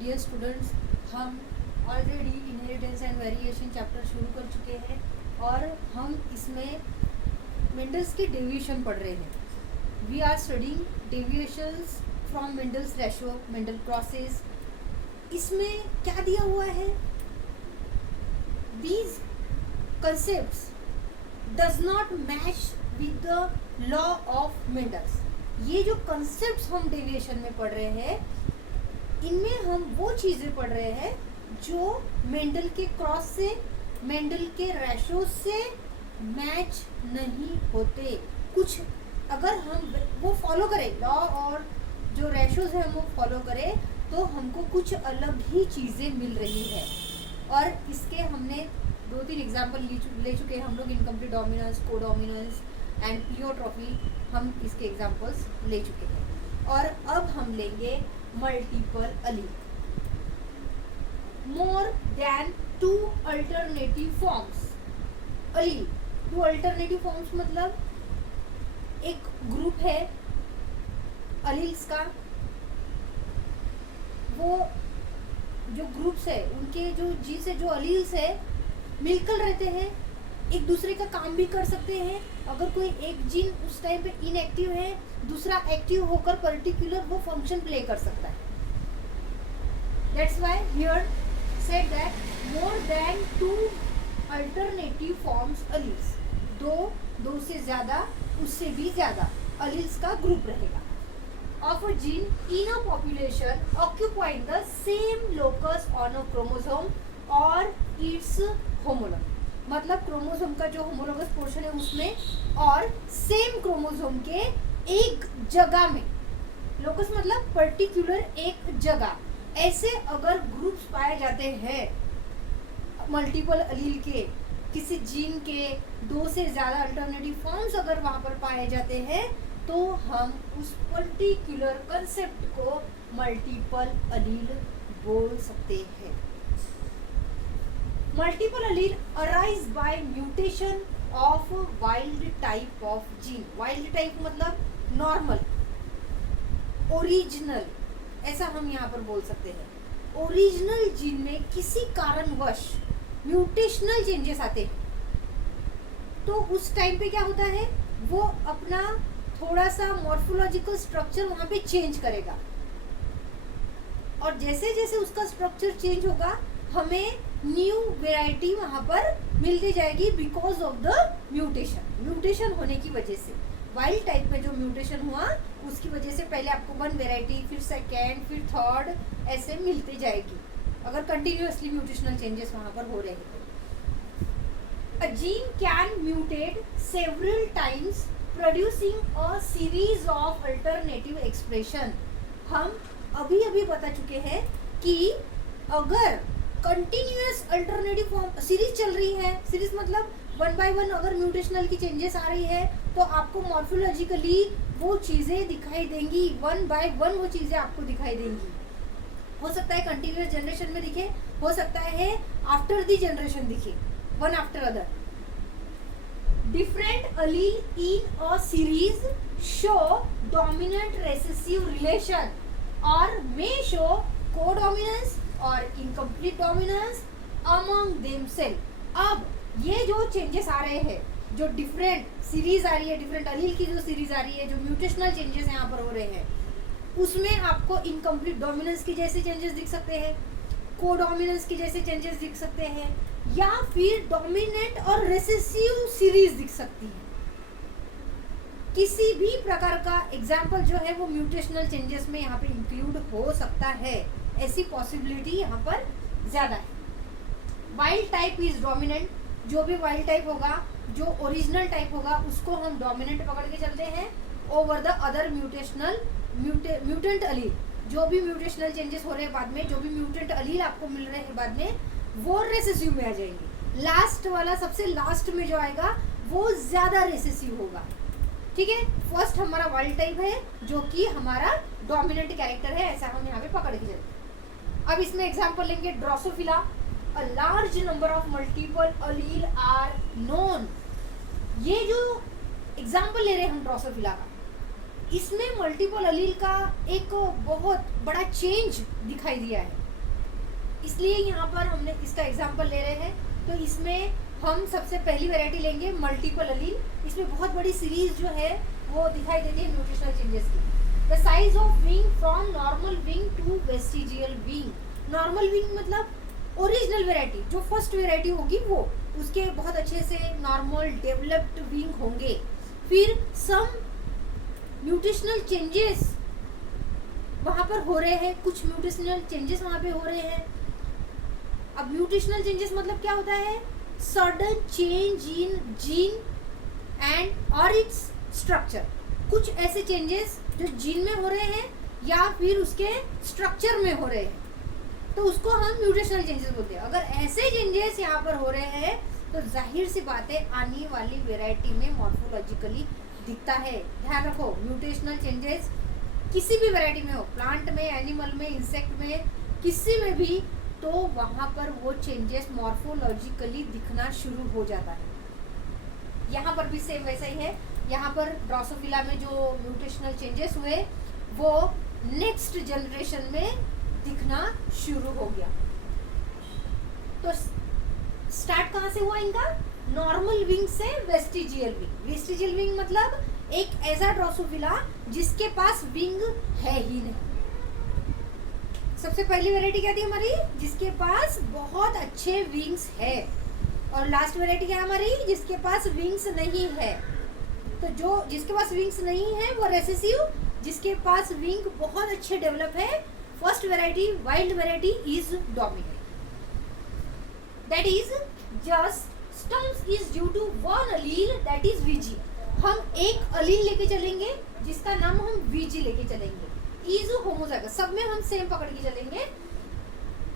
Dear students, हम already inheritance and variation chapter शुरू कर चुके हैं और हम इसमें मेंडल्स की डेविएशन पढ़ रहे हैं। We are studying deviations from Mendel's ratio, Mendel process. इसमें क्या दिया हुआ है? These concepts does not match with the law of Mendel's. ये जो कंसेप्ट्स हम डेविएशन में पढ़ रहे हैं, इनमें हम वो चीज़ें पढ़ रहे हैं जो मेंडल के क्रॉस से, मेंडल के रेशो से मैच नहीं होते। कुछ अगर हम वो फॉलो करें, लॉ और जो रेशोज है हम वो फॉलो करें, तो हमको कुछ अलग ही चीज़ें मिल रही है। और इसके हमने 2-3 एग्जाम्पल ले चुके हैं हम लोग। इनकम्प्लीट डोमिनेंस, कोडोमिनेंस एंड प्लियोट्रॉफी, हम इसके एग्जाम्पल्स ले चुके हैं। और अब हम लेंगे multiple allele. More than 2 alternative forms. Allele 2 alternative forms मतलब एक ग्रुप है अलील्स का, वो जो ग्रुप्स है उनके जो जीन से जो अलील्स है मिलकर रहते हैं, एक दूसरे का काम भी कर सकते हैं। अगर कोई एक जीन उस टाइम पे इनएक्टिव है, दूसरा एक्टिव होकर पर्टिकुलर वो फंक्शन प्ले कर सकता है। That's why here said that more than 2 alternative forms alleles, दो से ज्यादा, उससे भी ज्यादा alleles का ग्रुप रहेगा of a gene in a population occupying the same locus on a chromosome or its homolog। मतलब क्रोमोसोम का जो होमोलोगस पोर्शन है उसमें और सेम क्रोमोसोम के एक जगह में, लोकस मतलब पर्टिकुलर एक जगह, ऐसे अगर ग्रुप्स पाए जाते हैं मल्टीपल अलील के, किसी जीन के 2 से ज़्यादा अल्टरनेटिव फॉर्म्स अगर वहाँ पर पाए जाते हैं, तो हम उस पर्टिकुलर कंसेप्ट को मल्टीपल अलील बोल सकते हैं। Multiple allele arise by mutation of wild type of gene. Wild type मतलब नॉर्मल, ओरिजिनल, ऐसा हम यहाँ पर बोल सकते हैं। ओरिजिनल जीन में किसी कारणवश म्यूटेशनल चेंजेस आते हैं, तो उस टाइम पे क्या होता है, वो अपना थोड़ा सा मॉर्फोलॉजिकल स्ट्रक्चर वहाँ पे चेंज करेगा, और जैसे जैसे उसका स्ट्रक्चर चेंज होगा हमें न्यू वेराइटी वहाँ पर मिलती जाएगी because of the mutation. Mutation होने की वजह से, वाइल्ड टाइप में जो म्यूटेशन हुआ उसकी वजह से पहले आपको 1 वेराइटी, फिर सेकेंड, फिर थर्ड, ऐसे मिलती जाएगी अगर कंटिन्यूअसली म्यूटेशनल चेंजेस वहाँ पर हो रहे हैं। A gene can mutate several times producing a series of alternative expression. हम अभी अभी बता चुके हैं कि अगर कंटिन्यूअस अल्टरनेटिव फॉर्म सीरीज चल रही है, सीरीज मतलब 1 by 1 अगर म्यूटेशनल की चेंजेस आ रही है, तो आपको मॉर्फोलॉजिकली वो चीज़ें दिखाई देंगी, 1 by 1 वो चीज़ें आपको दिखाई देंगी। हो सकता है कंटिन्यूअस जनरेशन में दिखे, हो सकता है आफ्टर द जनरेशन दिखे, one after other. Different allele in a series show dominant recessive relation और मे शो कोडोमिनेंस और इनकम्प्लीट डोमिनेंस अमंग देमसेल्फ। अब ये जो चेंजेस आ रहे हैं, जो डिफरेंट सीरीज आ रही है, डिफरेंट अलील की जो सीरीज आ रही है, जो म्यूटेशनल चेंजेस यहाँ पर हो रहे हैं, उसमें आपको इनकम्प्लीट डोमिनेंस की जैसे चेंजेस दिख सकते हैं, कोडोमिनेंस की जैसे चेंजेस दिख सकते हैं, या फिर डोमिनेंट और रेसेसिव सीरीज दिख सकती है। किसी भी प्रकार का एग्जाम्पल जो है वो म्यूटेशनल चेंजेस में यहाँ पे इंक्लूड हो सकता है, ऐसी पॉसिबिलिटी यहाँ पर ज़्यादा है। वाइल्ड टाइप इज डोमिनेंट, जो भी वाइल्ड टाइप होगा, जो ओरिजिनल टाइप होगा, उसको हम डोमिनेंट पकड़ के चलते हैं ओवर द अदर म्यूटेंट अलील। जो भी म्यूटेशनल चेंजेस हो रहे हैं बाद में, जो भी म्यूटेंट अलील आपको मिल रहे हैं बाद में, वो रेसेसिव में आ जाएंगे। लास्ट वाला, सबसे लास्ट में जो आएगा वो ज़्यादा रेसेसिव होगा। ठीक है, फर्स्ट हमारा वाइल्ड टाइप है जो कि हमारा डोमिनेंट कैरेक्टर है, ऐसा हम यहाँ पे पकड़ के चलते हैं। अब इसमें एग्जांपल लेंगे Drosophila. A large number of multiple allele are known. ये जो एग्जांपल ले रहे हैं हम ड्रोसोफिला का, इसमें मल्टीपल अलील का एक बहुत बड़ा चेंज दिखाई दिया है। इसलिए यहाँ पर हमने इसका एग्जाम्पल ले रहे हैं। तो इसमें हम सबसे पहली वैरायटी लेंगे मल्टीपल अलील। इसमें बहुत बड़ी सीरीज जो है वो दिखाई देती है म्यूटेशनल चेंजेस की। The size of wing from normal wing to vestigial wing. Normal wing मतलब ओरिजिनल वैरायटी, जो फर्स्ट वैरायटी होगी वो, उसके बहुत अच्छे से नॉर्मल डेवलप्ड विंग होंगे। फिर सम म्यूटेशनल चेंजेस वहां पर हो रहे हैं, कुछ म्यूटेशनल चेंजेस वहां पे हो रहे हैं। अब म्यूटेशनल चेंजेस मतलब क्या होता है? Sudden change in gene and और इट्स स्ट्रक्चर। कुछ ऐसे चेंजेस जो जीन में हो रहे हैं या फिर उसके स्ट्रक्चर में हो रहे हैं, तो उसको हम म्यूटेशनल चेंजेस बोलते हैं। अगर ऐसे चेंजेस यहाँ पर हो रहे हैं तो जाहिर सी बात है आने वाली वेराइटी में मॉर्फोलॉजिकली दिखता है। ध्यान रखो, म्यूटेशनल चेंजेस किसी भी वैरायटी में हो, प्लांट में, एनिमल में, इंसेक्ट में, किसी में भी, तो वहां पर वो चेंजेस मॉर्फोलॉजिकली दिखना शुरू हो जाता है। यहाँ पर भी सेम वैसा ही है। यहाँ पर ड्रोसोफिला में जो म्यूटेशनल चेंजेस हुए वो नेक्स्ट जनरेशन में दिखना शुरू हो गया। तो स्टार्ट कहाँ से हुआ इनका? नॉर्मल विंग से वेस्टिजियल विंग। वेस्टिजियल विंग मतलब एक ऐसा ड्रोसोफिला जिसके पास विंग है ही नहीं। सबसे पहली वैरायटी क्या थी हमारी? जिसके पास बहुत अच्छे विंग्स है। और लास्ट वैरायटी क्या है हमारी? जिसके पास विंग्स नहीं है। तो जो जिसके पास विंग्स नहीं है वो रेसेसिव, जिसके पास विंग बहुत अच्छे डेवलप है, first variety wild variety is dominant. That is just stems is due to one allele, that is VG. हम एक अलील लेके चलेंगे जिसका नाम हम वीजी लेके चलेंगे। इज होमोजाइगस, सब में हम सेम पकड़ के चलेंगे।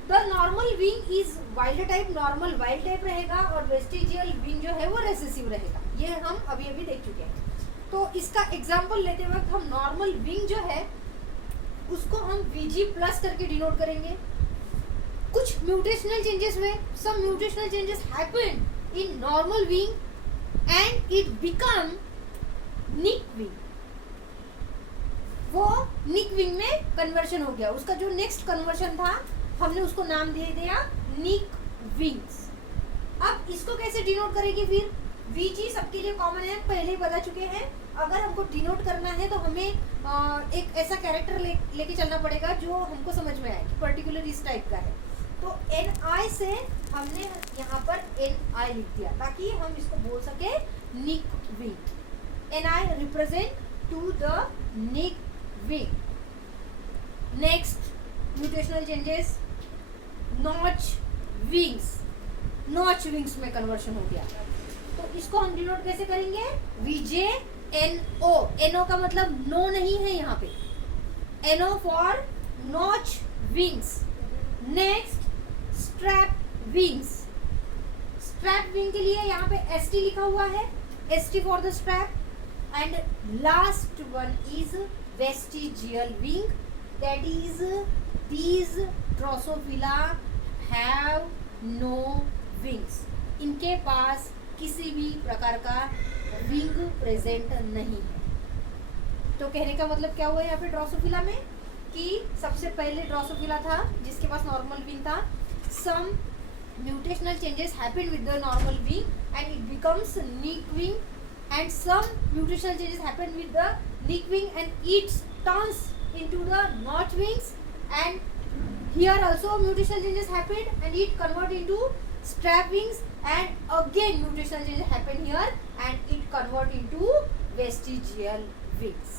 The normal wing is wild type, normal wild type रहेगा, और वेस्टिजियल विंग जो है वो रेसेसिव रहेगा। ये हम अभी अभी देख चुके हैं। तो इसका एग्जांपल लेते वक्त हम नॉर्मल विंग जो है उसको हम वीजी प्लस करके डिनोट करेंगे। कुछ म्यूटेशनल चेंजेस हुए, some mutational changes happen in normal wing and it become nick wing. वो निक विंग में कन्वर्शन हो गया। उसका जो नेक्स्ट कन्वर्शन था हमने उसको नाम दे दिया निक विंग्स। अब इसको कैसे डिनोट करेंगे? फिर वीजी सबके लिए कॉमन है, पहले ही बता चुके हैं। अगर हमको डिनोट करना है तो हमें एक ऐसा कैरेक्टर लेके चलना पड़ेगा जो हमको समझ में आए कि पर्टिकुलर इस टाइप का है। तो NI से हमने यहाँ पर NI लिख दिया ताकि हम इसको बोल सके nick wing. NI represent to the nick wing. Next mutational changes, notch wings. Notch wings में कन्वर्शन हो गया। तो इसको हम डिनोट कैसे करेंगे? VJNO। NO का मतलब नो नहीं है यहाँ पे, NO for notch wings. Next strap wings. Strap wing के लिए यहाँ पे ST लिखा हुआ है, ST for the strap. And last one is vestigial wing, that is these Drosophila have no wings। इनके पास किसी भी प्रकार का विंग प्रेजेंट नहीं है। तो कहने का मतलब क्या हुआ यहाँ पे ड्रोसोफिला में कि सबसे पहले ड्रोसोफिला था जिसके पास नॉर्मल विंग था। Some mutational changes happened with the normal wing and it becomes nick wing, and some mutational changes happened with the nick wing and it turns into the notch wings, and here also mutational changes happened and it convert into strap wings, and again mutational changes happen here and it convert into vestigial wings।